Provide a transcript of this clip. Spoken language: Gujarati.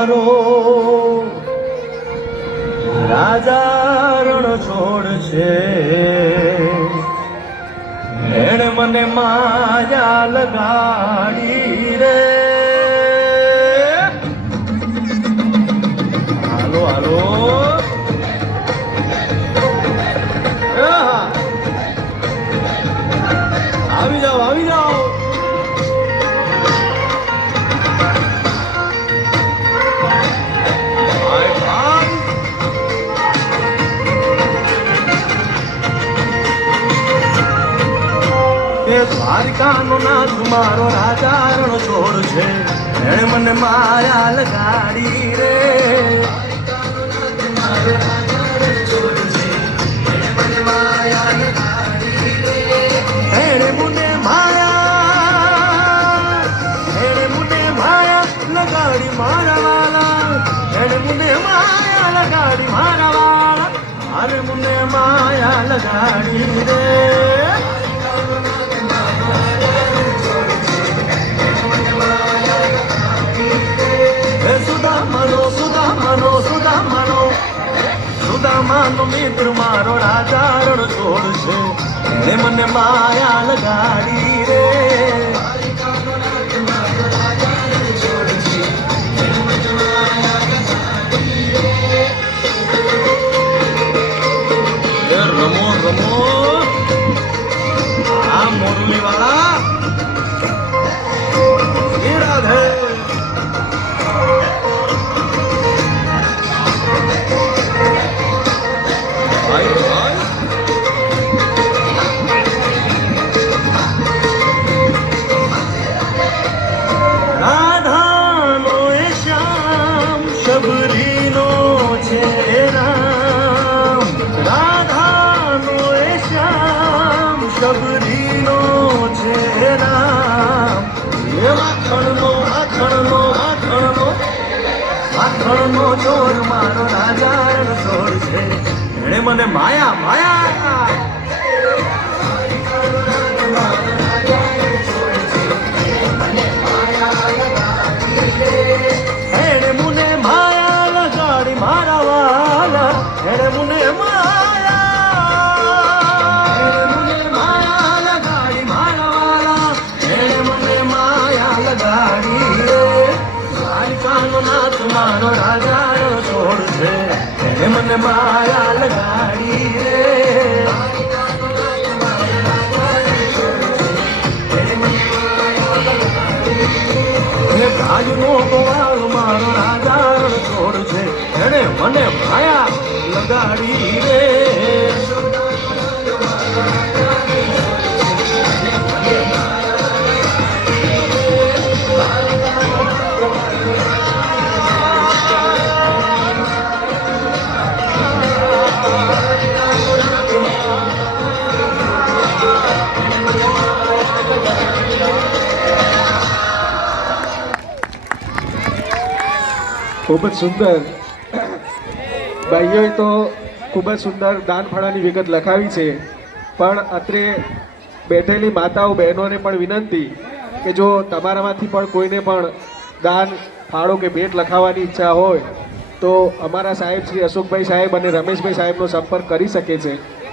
મારો રાજા રણ છોડ છે, એણે મને માયા લગાડી રે. હાલો હાલો આવી જાઓ આવી જાઓ. દ્વારિકાનો નાથ મારો રાજા રણ છોડ છે, એણે મને માયા લગાડી રે. એણે મને માયા લગાડી મારા વાલા, એણે મને માયા લગાડી મારા વાલા, અરે મને માયા લગાડી રે. સુદામાનો મિત્ર મારો રાજા રણ છોડ છે, એને મને માયા લગાડી રે. રમો રમો આ મોરલી વાળા રાધે. રાધાનો એ શ્યામ શબરીનો છે રામ, રાધાનો એ શ્યામ શબરીનો છે રામ. એ માખણનો માખણનો માખણનો માખણનો ચોર મારો રાજા રણ છોડ છે, એણે મને માયા માયા. એણે મને માયા લગાડી મારા વાલા, એણે મને માયા લગાડી મારા વાલા, એણે મને માયા લગાડી રે. દ્વારિકાનો નાથ મારો રાજા રણ છોડ છે, એણે મને માયા લગાડી રે. રાજનો ગોવાળ મારો રાજા રણ છોડ છે, એણે મને માયા લગાડી રે. ખૂબ જ સુંદર ભાઈઓએ તો ખૂબ જ સુંદર દાન ફાળાની વિગત લખાવી છે, પણ અત્રે બેઠેલી માતાઓ બહેનોને પણ વિનંતી કે જો તમારામાંથી પણ કોઈને પણ દાન ફાળો કે ભેટ લખાવવાની ઈચ્છા હોય તો અમારા સાહેબ શ્રી અશોકભાઈ સાહેબ અને રમેશભાઈ સાહેબનો સંપર્ક કરી શકે છે.